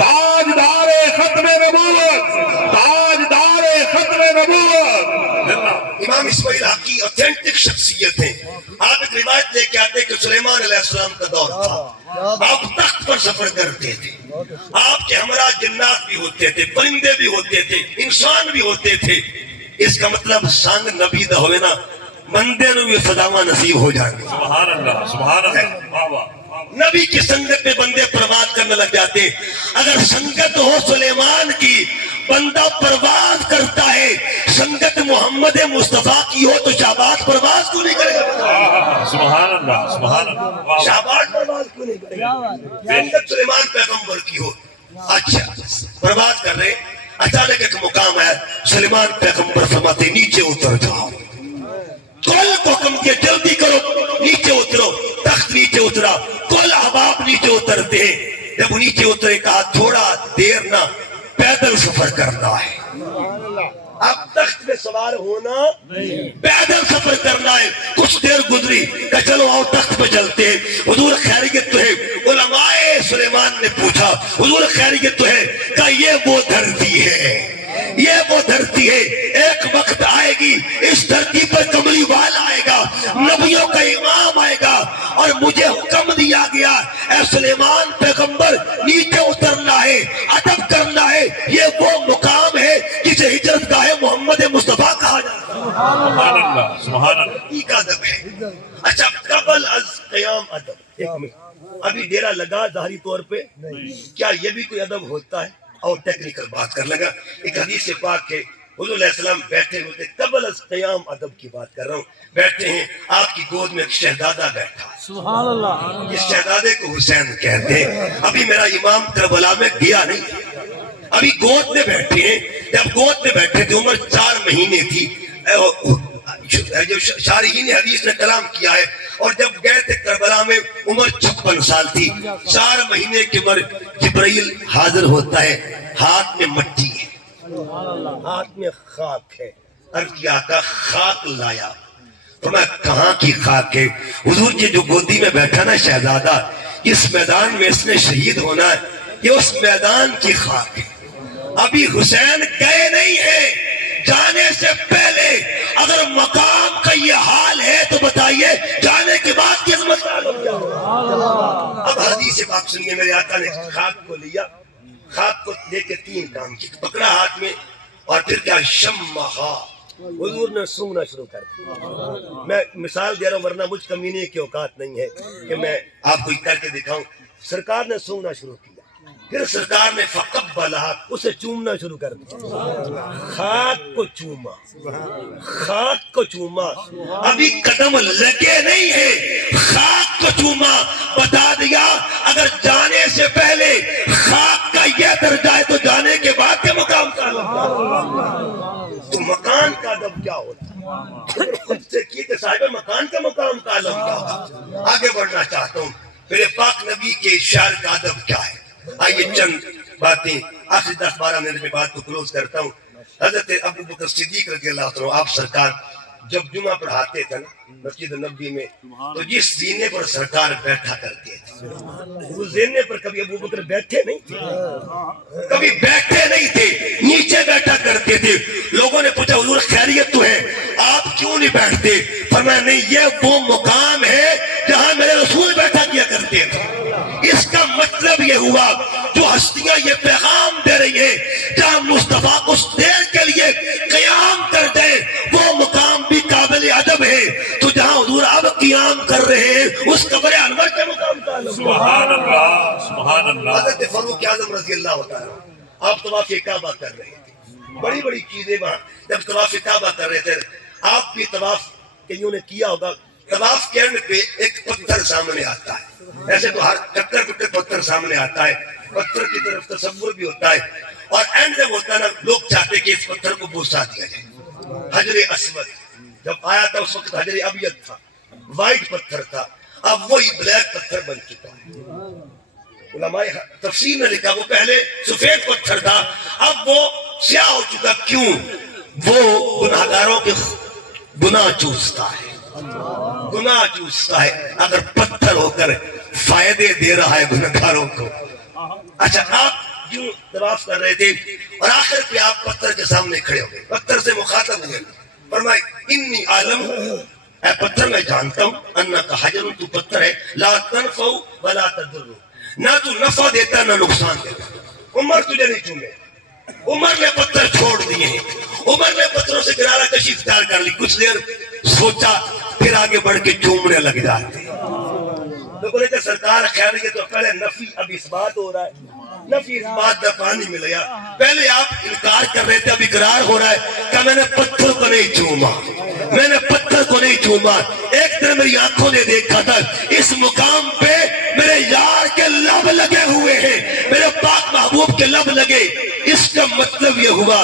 تاجدار ختم نبوت, تاجدار ختم نبوت. امام اسماعیل حقی اوتھینٹک شخصیت ہیں. آپ ایک روایت لے کے آتے کہ سلیمان علیہ السلام کا دور تھا, آپ تخت پر سفر کرتے تھے, آپ کے ہمراہ جنات بھی ہوتے تھے, پرندے بھی ہوتے تھے, انسان بھی ہوتے تھے. اس کا مطلب سانگ نبی دا ہوئے نا بندے نو بھی فضاواں نصیب ہو جائیں گے. سبحان اللہ, سبحان اللہ. نبی کی سنگت میں بندے پرواز کرنے لگ جاتے. اگر سنگت ہو سلیمان کی بندہ پرواز کرتا ہے, سنگت محمد مصطفیٰ کی ہو تو شہباز پرواز کیوں نہیں کرے گا. سبحان اللہ, سبحان اللہ. شہباز پرواز کیوں نہیں کرے گا. سنگت سلیمان پیغمبر کی ہو. اچھا پرواز کر رہے, اچانک ایک مقام ہے, سلیمان پیغمبر فرماتے نیچے اتر جاؤ. کل کو حکم کیا جلدی کرو نیچے اترو. تخت نیچے اترا, کل احباب نیچے اترتے ہیں. جب نیچے اترے کہا تھوڑا دیر نہ پیدل سفر کرنا ہے. اب تخت پہ سوار ہونا پیدل سفر کرنا ہے. کچھ دیر گزری کہ چلو آؤ تخت پہ چلتے ہیں. حضور خیریت تو ہے؟ علماء سلیمان نے پوچھا حضور خیریت تو ہے؟ کہ یہ وہ دھرتی ہے، یہ وہ دھرتی ہے. ایک وقت آئے گی اس دھرتی پر کملی والا آئے گا، نبیوں کا امام آئے گا، اور مجھے حکم دیا گیا اے سلیمان پیغمبر نیچے اترنا ہے، ادب کرنا ہے. یہ وہ مقام ہے جسے ہجرت گاہ محمد مصطفیٰ کہا جاتا ہے. سبحان اللہ سبحان اللہ. یہ کا ادب ہے. اچھا قبل از قیام ادب. ایک منٹ، ابھی ڈیرا لگا ظاہری طور پہ، کیا یہ بھی کوئی ادب ہوتا ہے؟ اور ٹیکنیکل بات کر لگا. ایک حدیث پاک ہے حضور علیہ السلام بیٹھے ہوتے، قبل از قیام ادب کی بات کر رہا ہوں. بیٹھے ہیں، آپ کی گود میں ایک شہزادہ بیٹھا. سبحان اللہ. اس شہزادے کو حسین کہتے ہیں. ابھی میرا امام کربلا میں گیا نہیں، ابھی گود میں بیٹھے ہیں. جب گود میں بیٹھے تھے عمر 4 مہینے تھی. جو شارحین حدیث نے کلام کیا ہے، اور جب گئے تھے کربلا میں عمر 56 سال تھی. 4 مہینے کی عمر جبرائیل حاضر ہوتا ہے، ہاتھ میں مٹی ہے، ہاتھ میں خاک ہے. عرض کیا آقا خاک لایا. فرمایا کہاں کی خاک ہے؟ حضور جی جو گودی میں بیٹھا نا شہزادہ، اس میدان میں اس نے شہید ہونا ہے، یہ اس میدان کی خاک ہے. ابھی حسین گئے نہیں ہیں. جانے سے پہلے اگر مقام کا یہ حال ہے تو بتائیے جانے کے بعد کی عظمت کا عالم کیا ہوگا. اب حدیث پاک سنیے. میرے آقا نے خاک کو لیا، خاک کو لے کے 3 کام کیے. پکڑا ہاتھ میں اور پھر کیا شمہا، حضور نے سونگنا شروع کر دیا. میں مثال دے رہا ہوں ورنہ مجھ کمینے کی اوقات نہیں ہے کہ میں آپ کو کر کے دکھاؤں. سرکار نے سونگنا شروع کیا، پھر سرکار نے فقبلہا، اسے چومنا شروع کر دیا. خاک کو چوما، خاک کو چوما. ابھی قدم لگے نہیں ہے، خاک کو چوما. بتا دیا اگر جانے سے پہلے خاک کا یہ درجہ ہے تو جانے کے بعد کے مقام کا تو مکان کا ادب کیا ہوتا ہے؟ خود سے کی کہ صاحب مکان کا مقام کا عالم کیا ہوتا. آگے بڑھنا چاہتا ہوں. میرے پاک نبی کے شعر کا ادب کیا ہے؟ آئیے چند باتیں آخری 10-12 منٹ میں بات کو کلوز کرتا ہوں. حضرت ابو بکر صدیق رضی اللہ عنہ آپ سرکار جب جمعہ پڑھاتے تھے نا مسجد نبوی میں، تو جس زینے پر سرکار بیٹھا کرتے تھے اس زینے پر کبھی ابو بکر بیٹھے نہیں تھے، کبھی بیٹھے نہیں تھے، نیچے بیٹھا کرتے تھے. لوگوں نے پوچھا حضور خیریت تو ہے، آپ کیوں نہیں بیٹھتے؟ فرمایا نہیں، یہ وہ مقام ہے جہاں میرے رسول بیٹھا کیا کرتے تھے. اس کا مطلب یہ ہوا جو ہستیاں یہ پیغام دے رہی ہیں جہاں مصطفیٰ کچھ دیر کے لیے قیام کر دے وہ مقام بھی قابل ادب ہے. تو جہاں حضور اب قیام کر رہے ہیں اس قبر انور کے مقام کا سبحان اللہ سبحان اللہ. حضرت فاروق اعظم رضی اللہ تعالیٰ آپ طواف کعبہ کر رہے تھے، بڑی بڑی چیزیں وہاں جب طواف کعبہ کر رہے تھے. آپ بھی طواف کئیوں نے کیا ہوگا. طواف کے اینڈ پہ ایک پتھر سامنے آتا ہے، ایسے تو ہر چکر پتھر سامنے آتا ہے، پتھر کی طرف تصور بھی ہوتا ہے، اور اینڈ جب ہوتا ہے نا لوگ چاہتے کہ اس پتھر کو بوسا دیا جائے. حجر اسود جب آیا تھا اس وقت حجر ابیض تھا، وائٹ پتھر تھا، اب وہی بلیک پتھر بن چکا ہے. علماء تفسیر نے لکھا وہ پہلے سفید پتھر تھا اب وہ سیاہ ہو چکا. کیوں؟ وہ گناہگاروں کے گناہ چوستا ہے، گناہ چوستا ہے. اگر پتھر ہو کر فائدے دے رہا ہے گناہگاروں کو. اچھا آپ جو طواف کر رہے تھے اور آخر پہ آپ پتھر کے سامنے کھڑے ہو گئے، پتھر سے مخاطب ہوئے. فرمائے انی عالم، اے پتھر میں جانتا ہوں، انکا حجر، تو پتھر ہے، لا تنفع ولا تضر، نہ تو نفع دیتا نہ نقصان دیتا. عمر تجھے نہیں چومے. عمر نے پتھر چھوڑ دیے ہیں، عمر نے پتھروں سے کنارہ کشی اختیار کر لی. کچھ دیر سوچا پھر آگے بڑھ کے چومنے لگ جاتے. لوگوں نے کہا سرکار خیر یہ تو پہلے نفی اب اس بات ہو رہا ہے، نفی اس بات کا پانی مل گیا. پہلے آپ انکار کر رہے تھے اب اقرار ہو رہا ہے کہ میں نے پتھر کو نہیں چوما، میں نے پتھر کو نہیں چوما. ایک دن میری آنکھوں نے دیکھا تھا اس مقام پہ میرے یار کے لب لگے ہوئے ہیں، میرے پاک محبوب کے لب لگے. اس کا مطلب یہ ہوا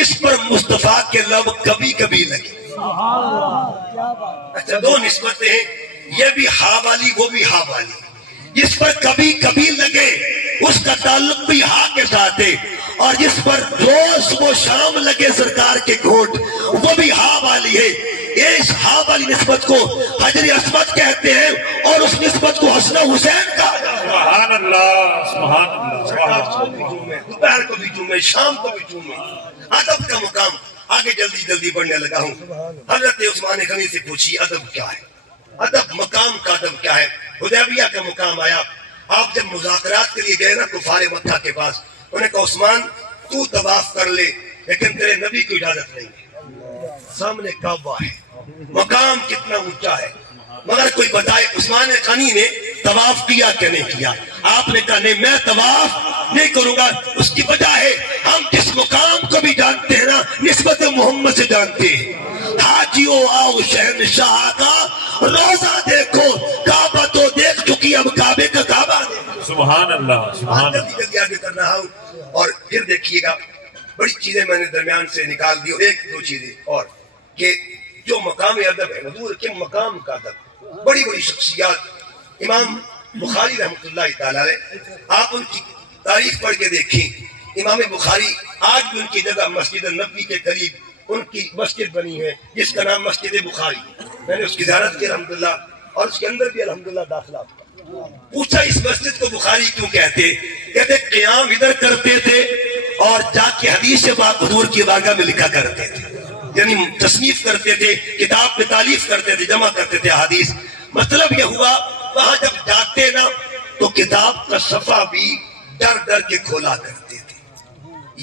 اس پر مصطفیٰ کے لب کبھی کبھی لگے. اچھا دو نسبتیں ہیں، یہ بھی ہا والی وہ بھی ہا والی. جس پر کبھی کبھی لگے اس کا تعلق بھی ہا کے ساتھ ہے، اور جس پر روز وہ شام لگے سرکار کے گھونٹ، وہ بھی ہاں والی ہے۔ اس ہاں والی نسبت کو حجر اسود کہتے ہیں اور اس نسبت کو حسن حسین کہا جاتا ہے۔ سبحان اللہ سبحان اللہ سبحان رات کو بھی چومے، دوپہر کو بھی چومے، شام کو بھی چومے۔ ادب کا مقام آگے جلدی جلدی بڑھنے لگا ہوں۔ حضرت عثمان غنی سے پوچھی ادب کیا ہے، ادب مقام کا ادب کیا ہے۔ حدیبیہ کا مقام آیا، آپ جب مذاکرات کے لیے گئے نا کفار مکہ کے پاس، انہوں نے کہا عثمان تو طواف کر لے لیکن تیرے نبی کو اجازت نہیں ہے، سامنے کعبہ ہے، مقام کتنا اونچا ہے، مگر کوئی بتائے عثمان غنی نے طواف کیا کہ نہیں کیا؟ آپ نے کہا نہیں میں طواف نہیں کروں گا۔ اس کی وجہ ہے ہم جس مقام کو بھی جانتے ہیں نا نسبت محمد سے جانتے ہیں۔ حاجیو آؤ شہنشاہ کا روزہ دیکھو، کعبہ تو دیکھ چکی اب کعبے کا کعبہ دیکھو۔ سبحان اللہ سبحان جلدی جلدی آگے کر رہا ہوں اور پھر دیکھیے گا بڑی چیزیں میں نے درمیان سے نکال دی، اور ایک دو چیزیں اور کہ جو مقام ادب ہے حضور کے مقام کا ادب، بڑی بڑی شخصیات، امام بخاری رحمۃ اللہ تعالی علیہ، آپ ان کی تاریخ پڑھ کے دیکھیں۔ امام بخاری آج بھی ان کی جگہ مسجد النبوی کے قریب ان کی مسجد بنی ہے جس کا نام مسجد بخاری، میں نے اس کی زیارت کی الحمدللہ، اور اس کے اندر بھی الحمدللہ داخلہ پوچھا اس مسجد کو بخاری کیوں کہتے؟ کہتے قیام ادھر کرتے تھے اور جا کے حدیث بات حضور کی بارگاہ میں لکھا کرتے تھے، یعنی تصنیف کرتے تھے، کتاب میں تالیف کرتے تھے، جمع کرتے تھے حدیث۔ مطلب یہ ہوا وہاں جب جاتے نا تو کتاب کا صفحہ بھی ڈر ڈر کے کھولا کرتے تھے۔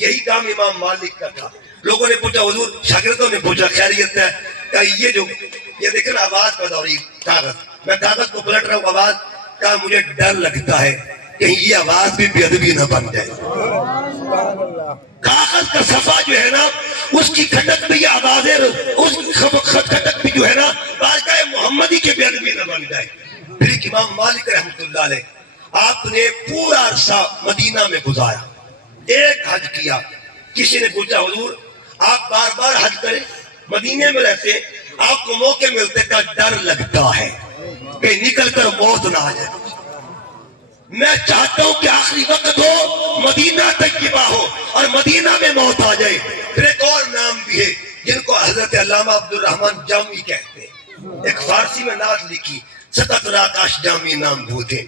یہی کام امام مالک کا تھا۔ لوگوں نے پوچھا حضور، شاگردوں نے پوچھا خیریت ہے؟ کہ یہ دیکھیں نا آواز پیدا ہو رہی کاغذ، میں کاغذ کو پلٹ رہا ہوں، آواز کا مجھے ڈر لگتا ہے کہیں یہ آواز بھی بے ادبی نہ بن جائے۔ کاغذ کا صفحہ جو ہے نا اس کی کھٹک بھی آوازیں، اس کھٹک بھی جو ہے نا بارگاہ محمدی کے بے ادبی نہ بن جائے۔ پھر ایک امام مالک رحمۃ اللہ علیہ، آپ نے پورا عرصہ مدینہ میں گزارا، ایک حج کیا۔ کسی نے پوچھا حضور آپ بار بار حج کریں، مدینے میں رہتے، آپ کو موقع ملتے کا ڈر لگتا ہے کہ نکل کر موت نہ آ جائے۔ میں چاہتا ہوں کہ آخری وقت ہو، مدینہ طیبہ ہو اور مدینہ میں موت آ جائے۔ پھر ایک اور نام بھی ہے جن کو حضرت علامہ عبد الرحمن جامی کہتے ہیں، ایک فارسی میں نعت لکھی، سطت راکاش جامی نام بھوتے،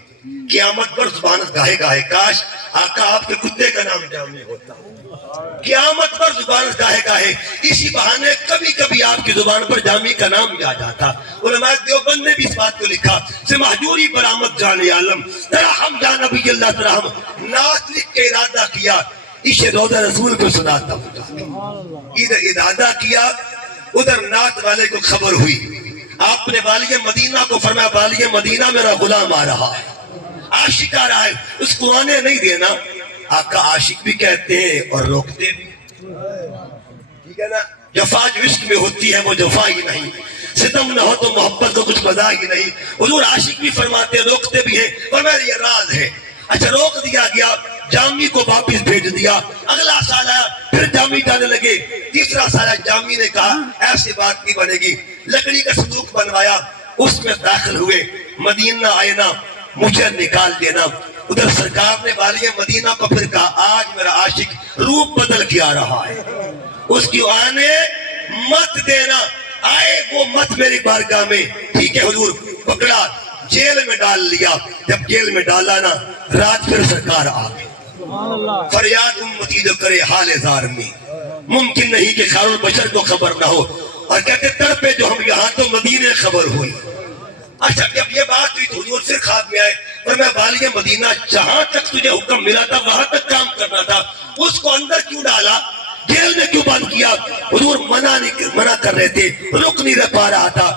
قیامت پر زبانت گاہے گاہے کاش آقا آپ کے کتے کا نام جامی ہوتا۔ قیامت پر زبانت گاہے گاہے، اسی بہانے کبھی کبھی آپ کی زبان پر جامی کا نام بھی آ جاتا۔ علماء دیوبند نے بھی اس بات کو لکھا، سے محجوری پر آمد جان عالم ترحم جان نبی اللہ ترحم، نعت لکھ کے ارادہ کیا اسے روضہ رسول کو سناتا ہوں۔ ادھر ارادہ کیا، ادھر نعت والے کو خبر ہوئی، آپ نے والی مدینہ کو فرمایا والی مدینہ میرا غلام آ رہا ہے، عاشق آ رہا ہے، اس کو آنے نہیں دینا۔ آقا عاشق بھی کہتے ہیں اور روکتے بھی، ٹھیک ہے نا؟ جفا جو عشق میں ہوتی ہے وہ جفا ہی نہیں، ستم نہ ہو تو محبت کو کچھ مزہ ہی نہیں۔ حضور عاشق بھی فرماتے ہیں، روکتے بھی ہیں، فرمایا یہ راز ہے۔ اچھا روک دیا گیا، جامی کو واپس بھیج دیا، اگلا سال آیا پھر جامی جانے لگے، تیسرا سال جامی نے کہا ایسی بات نہیں بنے گی، لکڑی کا صندوق بنوایا، اس میں داخل ہوئے، مدینہ آئے نا مجھے نکال دینا۔ ادھر سرکار نے والی مدینہ کو پھر کہا آج میرا عاشق روپ بدل کے آ رہا ہے، اس کی آنے مت دینا، آئے وہ مت میری بارگاہ میں، ٹھیک ہے حضور؟ پکڑا، جیل میں ڈال لیا، جب جیل میں ڈالا نا رات پھر سرکار آ گئے، فریاد امتی جو کرے حال زار میں، ممکن نہیں کہ خیر البشر کو خبر نہ ہو، اور کہتے تڑپے جو ہم یہاں تو مدینے خبر ہوئی۔ اچھا جب یہ بات ہوئی تو حضور سے خواب میں آئے، اور میں والی مدینہ جہاں تک تجھے حکم ملا تھا وہاں تک کام کرنا تھا، اس کو اندر کیوں ڈالا، جیل میں کیوں بند کیا؟ حضور منع کر رہے تھے، رک نہیں رہ پا رہا تھا۔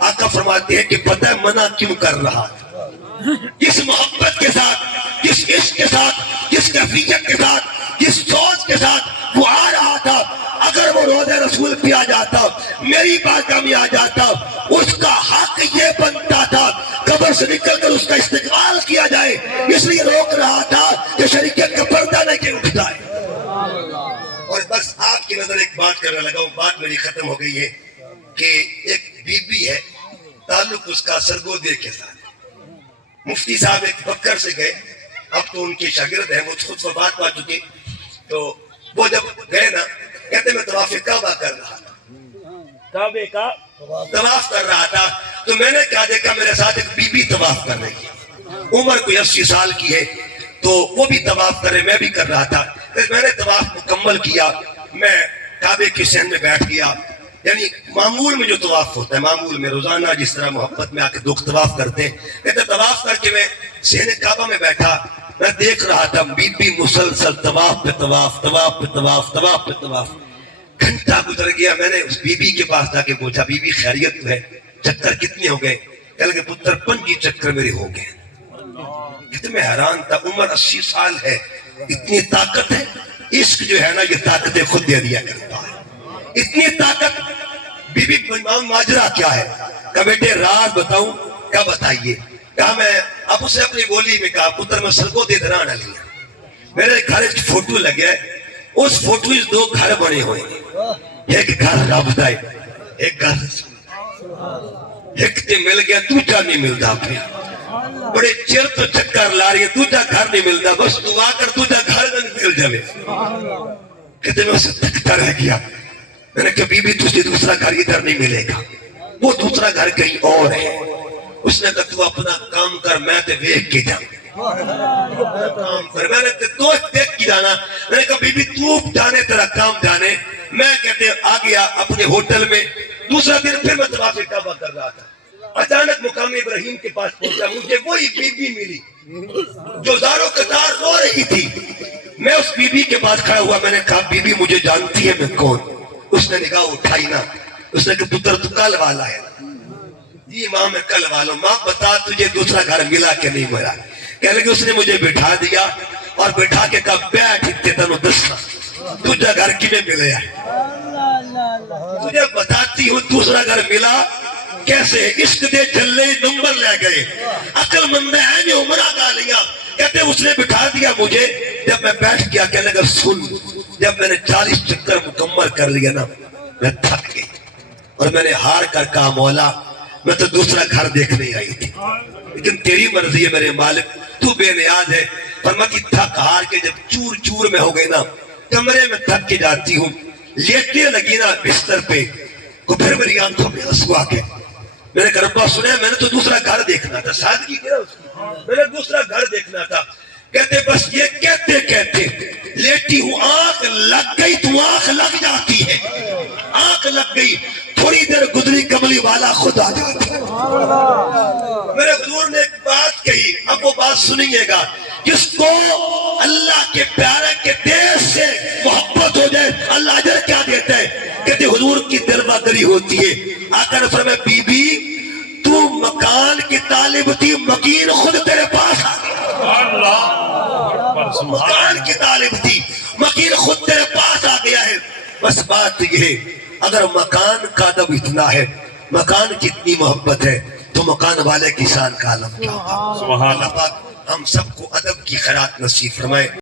آقا فرماتے ہیں کہ پتہ ہے منع کیوں کر رہا تھا؟ جس محبت کے ساتھ، جس عشق کے ساتھ، جس کیفیت کے ساتھ، جس سوچ کے ساتھ وہ آ رہا تھا، اگر وہ روضہ رسول پہ آ جاتا، میری بارگاہ میں آ جاتا، اس کا حق یہ بنتا تھا قبر سے نکل کر اس کا استقبال کیا جائے، اس لیے روک رہا تھا کہ شریعت کا پردہ نہ کہ اٹھ جائے۔ اور بس آپ کی نظر ایک بات کرنے لگا ہوں، بات میری ختم ہو گئی ہے کہ ایک بی بی ہے، تعلق اس کا سرگودے کے ساتھ، مفتی صاحب ایک بکر سے گئے، اب تو ان کے شاگرد ہیں، وہ خود وفات پا چکے، تو وہ جب گئے نا کہتے میں طواف کعبہ کر رہا تھا، کعبے کا طواف کر رہا تھا تو میں نے کیا دیکھا میرے ساتھ ایک بی بی طواف کر رہی ہے، عمر کوئی 80 سال کی ہے، تو وہ بھی طواف کر رہے، میں بھی کر رہا تھا۔ پھر میں نے طواف مکمل کیا، میں کعبے کے صحن میں بیٹھ گیا، یعنی معمول میں جو طواف ہوتا ہے، معمول میں روزانہ جس طرح محبت میں آ کے لوگ طواف کرتے ہیں، کہتے طواف کر کے میں صحن کعبہ میں بیٹھا، میں دیکھ رہا تھا بی بی مسلسل طواف پہ طواف، طواف پہ طواف، طواف پہ طواف۔ گھنٹہ گزر گیا، میں نے اس بی بی کے پاس جا کے پوچھا بی بی خیریت تو ہے، چکر کتنے ہو گئے؟ کہہ لگے پتر 5 چکر میرے ہو گئے۔ کہتے میں حیران تھا، عمر 80 سال ہے، اتنی طاقت ہے، عشق جو ہے نا یہ طاقتیں خود دے دیا کرتا ہے، اتنی طاقت۔ بی بی ماجرا کیا ہے؟ کہا بیٹے راز بتاؤں؟ کیا بتائیے؟ کہا میں اب اسے اپنی بولی میں کہا پتر میں سرگو دے دران علی میرے گھر ایک فوٹو لگے، اس فوٹو 2 گھر بنے ہوئے ہیں، ایک گھر رب دا ہے، ایک گھر ایک تے مل گیا دوجا نہیں ملتا پیا، بڑے چیر تو چکر لا رہی ہے، دوجا گھر نہیں ملتا، بس دعا کر دوجا گھر نہیں مل جائے۔ کہتے میں اسے تکتا رہ گیا، میں نے کہا بی بی تجھے دوسرا گھر ادھر نہیں ملے گا، وہ دوسرا گھر کہیں اور ہے۔ اس نے کہا تو اپنا کام کر، میں تے دیکھ کے جاؤں کام کر، میں نے تو دیکھ کے جانا۔ میں نے کہا بی بی تو جانے تیرا کام جانے، میں کہتے آ گیا اپنے ہوٹل میں۔ دوسرا دن پھر میں طواف کعبہ کر رہا تھا، اچانک مقام ابراہیم کے پاس پہنچا، مجھے وہی بی بی ملی جو زاروں قطار رو رہی تھی۔ میں اس بی بی کے پاس کھڑا ہوا، میں نے کہا بی بی مجھے جانتی ہے میں کون؟ اس نے نگاہ اٹھائی نا، اس نے کہا پتر تو کل والا ہے؟ جی ماں میں کل والا ہوں۔ ماں بتا تجھے دوسرا گھر ملا کہ نہیں ملا؟ کہنے لگے اس نے مجھے بٹھا دیا اور بٹھا کے کہا بیٹھ اتنے تنو دسنا تجھے گھر کی میں ملے ہے، تجھے بتاتی ہوں دوسرا گھر ملا کیسے؟ عشق دے جلے نمبر لے گئے، عقل مند ہے نے عمرہ کا لیا۔ کہتے اس نے بٹھا دیا مجھے، جب میں بیٹھ گیا کہنے لگا سن، جب میں نے 40 چکر مکمل کر لیا نا میں تھک گئی، اور میں نے ہار کر کہا مولا میں تو دوسرا گھر دیکھنے آئی تھی، لیکن تیری مرضی ہے میرے مالک، تو بے نیاز ہے۔ فرمایا کہ تھک ہار کے جب چور چور میں ہو گئے نا، کمرے میں تھک کے جاتی ہوں، لیٹنے لگی نا بستر پہ، تو پھر میری آنکھوں میں آنسو آ گئے۔ میں نے کہا ربا سنا میں نے تو دوسرا گھر دیکھنا تھا، سادگی کیا اس کی، میں نے دوسرا گھر دیکھنا تھا۔ کہتے بس یہ کہتے کہتے لیٹی ہوں، آنکھ لگ گئی تو آنکھ لگ جاتی ہے، آنکھ لگ گئی، تھوڑی دیر گزری کملی والا خود آ جاتا ہے۔ میرے حضور نے ایک بات کہی، اب وہ بات سنیے گا، جس کو اللہ کے پیارے کے دیر سے محبت ہو جائے اللہ اجر کیا دیتا ہے؟ کہتے حضور کی دلوا دری ہوتی ہے۔ آقا نے فرمایا بی بی تو مکان کی طالب تھی، مکین خود تیرے پاس آ گیا۔ اللہ مکان کی طالب تھی، مکین خود تیرے پاس آ گیا ہے۔ بس بات یہ ہے اگر مکان کا ادب اتنا ہے، مکان کی اتنی محبت ہے تو مکان والے کی شان کا عالم کیا ہوگا۔ سبحان اللہ پاک ہم سب کو ادب کی خیرات نصیب فرمائے۔